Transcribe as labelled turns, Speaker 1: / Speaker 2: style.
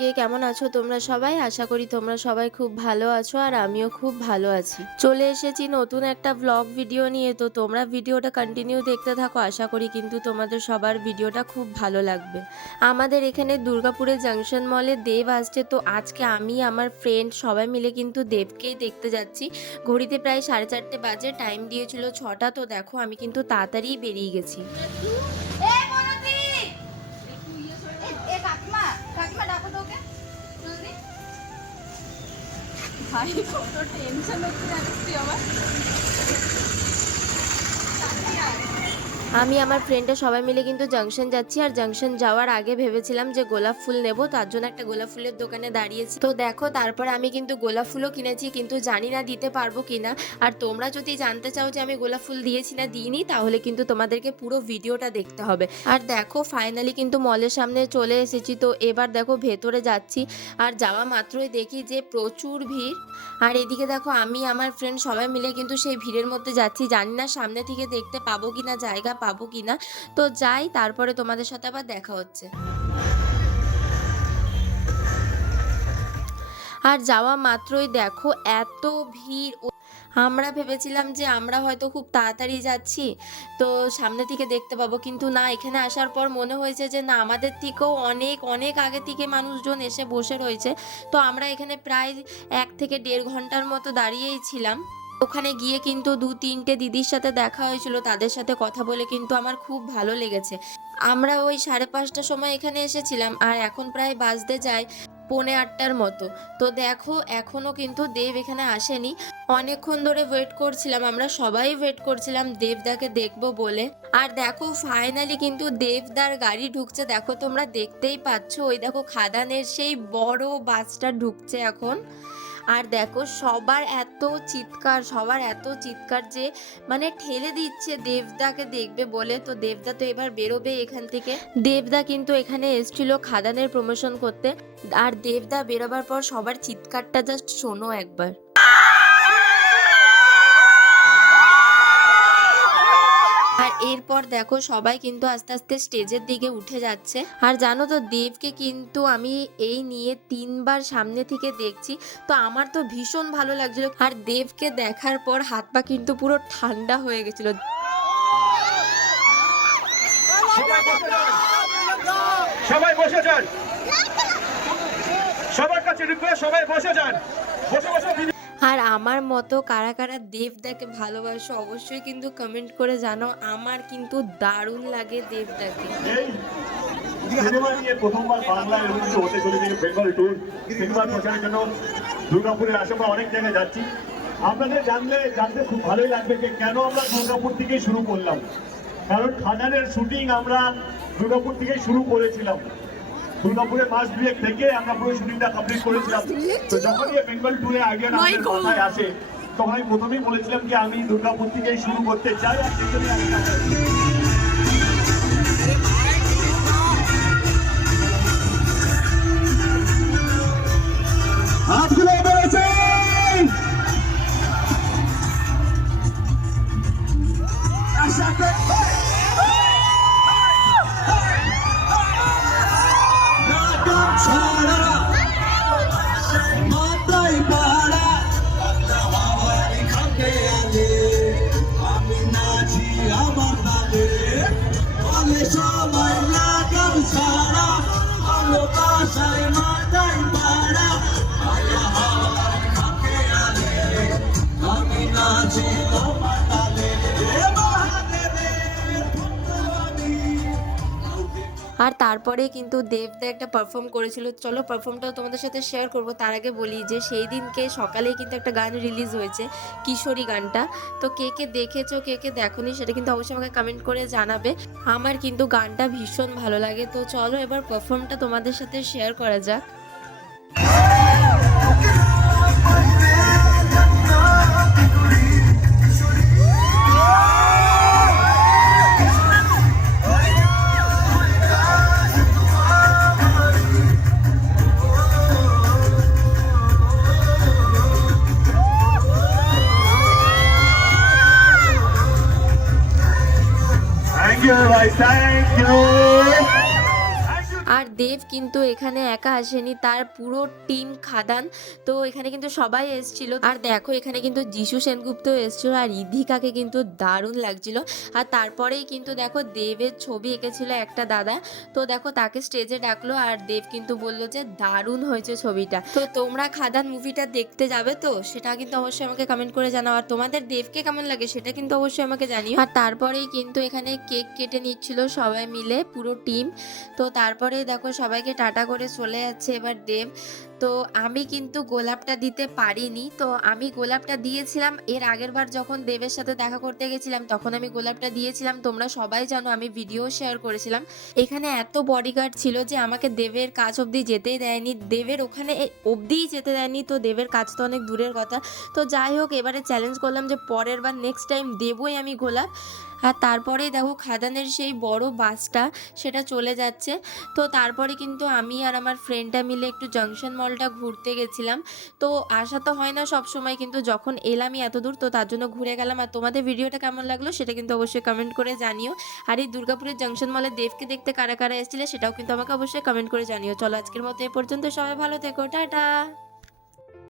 Speaker 1: কে কেমন আছো তোমরা সবাই? আশা করি তোমরা সবাই খুব ভালো আছো আর আমিও খুব ভালো আছি। চলে এসেছি নতুন একটা ব্লগ ভিডিও নিয়ে। তো তোমরা ভিডিওটা কন্টিনিউ দেখতে থাকো। আশা করি কিন্তু তোমাদের সবার ভিডিওটা খুব ভালো লাগবে। আমাদের এখানে দুর্গাপুরের জাংশন মলে দেব আসছে। তো আজকে আমি, আমার ফ্রেন্ড সবাই মিলে কিন্তু দেবকেই দেখতে যাচ্ছি। ঘড়িতে প্রায় সাড়ে চারটে বাজে। টাইম দিয়েছিল ছটা। তো দেখো, আমি কিন্তু তাড়াতাড়ি বেরিয়ে গেছি।
Speaker 2: ভাই কত টেনশন হচ্ছে জানিস তুই আমার?
Speaker 1: আমি আমার ফ্রেন্ডে সবাই মিলে কিন্তু জাংশন যাচ্ছি, আর জাংশন যাওয়ার আগে ভেবেছিলাম যে গোলাপ ফুল নেব, তার জন্য একটা গোলাপ ফুলের দোকানে দাঁড়িয়েছি। তো দেখো, তারপর আমি কিন্তু গোলাপ ফুলও কিনেছি, কিন্তু জানি না দিতে পারব কিনা। আর তোমরা যদি জানতে চাও যে আমি গোলাপ ফুল দিয়েছি না দিইনি, তাহলে কিন্তু তোমাদেরকে পুরো ভিডিওটা দেখতে হবে। আর দেখো ফাইনালি কিন্তু মলের সামনে চলে এসেছি। তো এবার দেখো, ভেতরে যাচ্ছি, আর যাওয়া মাত্রই দেখি যে প্রচুর ভিড়। আর এদিকে দেখো, আমি, আমার ফ্রেন্ড সবাই মিলে কিন্তু সেই ভিড়ের মধ্যে যাচ্ছি। জানি না সামনে থেকে দেখতে পাবো কিনা জায়গা পাবো কিনা। তো যাই, তারপরে তোমাদের সাথে আবার দেখা হচ্ছে। আর যাওয়া মাত্রই দেখো, এত ভিড়। আমরা ভেবেছিলাম যে আমরা হয়তো খুব তাড়াতাড়ি যাচ্ছি। তো সামনে থেকে দেখতে পাবো, কিন্তু না, এখানে আসার পর মনে হয়েছে যে না, আমাদের থেকেও অনেক অনেক আগে থেকে মানুষজন এসে বসে রয়েছে। তো আমরা এখানে প্রায় এক থেকে দেড় ঘণ্টার মতো দাঁড়িয়েই ছিলাম। ওখানে গিয়ে কিন্তু দু তিনটে দিদির সাথে দেখা হয়েছিল, তাদের সাথে কথা বলে কিন্তু আমার খুব ভালো লেগেছে। আমরা ওই সাড়ে পাঁচটার সময় এখানে এসেছিলাম আর এখন প্রায় বাজতে যায় পৌনে আটটার মতো। তো দেখো এখনও কিন্তু দেব এখানে আসেনি। অনেকক্ষণ ধরে ওয়েট করছিলাম, আমরা সবাই ওয়েট করছিলাম, দেবদাকে দেখব বলে। আর দেখো ফাইনালি কিন্তু দেবদার গাড়ি ঢুকছে, দেখো তোমরা দেখতেই পাচ্ছ, ওই দেখো খাদানের সেই বড় বাসটা ঢুকছে এখন। আর দেখো সবার এত চিৎকার, সবার এত চিৎকার যে মানে ঠেলে দিচ্ছে দেবদাকে দেখবে বলে। তো দেবদা তো এবার বেরোবে এখান থেকে। দেবদা কিন্তু এখানে এসছিল খাদানের প্রমোশন করতে। আর দেবদা বেরোবার পর সবার চিৎকারটা জাস্ট শোনো একবার। এরপর দেখো সবাই কিন্তু আস্তে আস্তে স্টেজের দিকে উঠে যাচ্ছে। আর জানো তো, দেবকে কিন্তু আমি এই নিয়ে তিনবার সামনে থেকে দেখছি। তো আমার তো ভীষণ ভালো লাগছিল। আর দেবকে দেখার পর হাত পা কিন্তু পুরো ঠান্ডা হয়ে গেছিল।
Speaker 3: সবাই বসে যান। সবার কাছে সবাই বসে যান। বসে বসে
Speaker 1: আর আমার মতো কারা কারা দেবদাকে ভালোবাসো অবশ্যই কিন্তু কমেন্ট করে জানো আমার কিন্তু দারুণ লাগে দেবদাকে।
Speaker 3: সিনেমা দুর্গাপুরের আশেপাশে অনেক জায়গায় যাচ্ছি। আপনাদের জানলে, জানতে খুব ভালোই লাগবে যে কেন আমরা দুর্গাপুর থেকে শুরু করলাম। কারণ খাদানের শুটিং আমরা দুর্গাপুর থেকে শুরু করেছিলাম। দুর্গাপুরে মাস দুয়েক থেকে আমরা পুরো শুটিংটা কমপ্লিট করেছিলাম। তো যখনই বেঙ্গল ট্যুরে আগে আমাদের কথায় আসে তখন আমি প্রথমেই বলেছিলাম যে আমি দুর্গাপুর থেকেই শুরু করতে চাই আর
Speaker 1: আর তারপরে কিন্তু দেবদা একটা পারফর্ম করেছিল। চলো পারফর্মটাও তোমাদের সাথে শেয়ার করব। তার আগে বলি যে সেই দিনকে সকালেই কিন্তু একটা গান রিলিজ হয়েছে, কিশোরী গানটা। তো কে কে দেখেছ, কে কে দেখোনি সেটা কিন্তু অবশ্যই আমাকে কমেন্ট করে জানাবে। আমার কিন্তু গানটা ভীষণ ভালো লাগে। তো চলো এবার পারফর্মটা তোমাদের সাথে শেয়ার করা যাক।
Speaker 3: Thank you, guys. Thank you.
Speaker 1: আর দেব কিন্তু এখানে একা আসেনি, তার পুরো টিম খাদান। তো এখানে কিন্তু সবাই এসেছিল। আর দেখো, এখানে কিন্তু যিশু সেনগুপ্ত এসেছিল আর ইধিকাকে কিন্তু দারুণ লাগছিল। আর তারপরেই কিন্তু দেখো, দেবের ছবি এঁকেছিল একটা দাদা। তো দেখো, তাকে স্টেজে ডাকলো আর দেব কিন্তু বলল যে, দারুণ হয়েছে ছবিটা। তো তোমরা খাদান মুভিটা দেখতে যাবে তো? সেটা কিন্তু অবশ্যই আমাকে কমেন্ট করে জানাও। আর তোমাদের দেবকে কেমন লাগে সেটা কিন্তু অবশ্যই আমাকে জানিও। আর তারপরেই কিন্তু এখানে কেক কেটে নিচ্ছিল সবাই মিলে, পুরো টিম তো তারপরে দেখো সবাইকে টাটা করে চলে যাচ্ছে এবার দেব। তো আমি কিন্তু গোলাপটা দিতে পারিনি। তো আমি গোলাপটা দিয়েছিলাম। এর আগের বার যখন দেবের সাথে দেখা করতে গেছিলাম, তখন আমি গোলাপটা দিয়েছিলাম। তোমরা সবাই জানো আমি ভিডিও শেয়ার করেছিলাম। এখানে এত বডিগার্ড ছিল যে আমাকে দেবের কাজ অবধি যেতেই দেয়নি। দেবের ওখানে অবধিই যেতে দেয়নি। তো দেবের কাজ তো অনেক দূরের কথা। তো যাই হোক, এবারে চ্যালেঞ্জ করলাম যে পরের বার নেক্সট টাইম দেবই আমি গোলাপ। আর তারপরেই দেখো খাদানের সেই বড় বাসটা, সেটা চলে যাচ্ছে। তো তারপরে কিন্তু আমি আর আমার ফ্রেন্ডটা মিলে একটু জংশন মলটা ঘুরতে গেছিলাম। তো আসা তো হয় না সব সময় কিন্তু যখন এলামই এত দূর, তো তার জন্য ঘুরে গেলাম। আর তোমাদের ভিডিওটা কেমন লাগল সেটা কিন্তু অবশ্যই কমেন্ট করে জানিও। আর এই দুর্গাপুরের জংশন মলে দেবকে দেখতে কারা কারা এসেছিলে সেটাও কিন্তু আমাকে অবশ্যই কমেন্ট করে জানিও। চলো আজকের মতো এ পর্যন্ত সবাই ভালো থেকো, টাটা!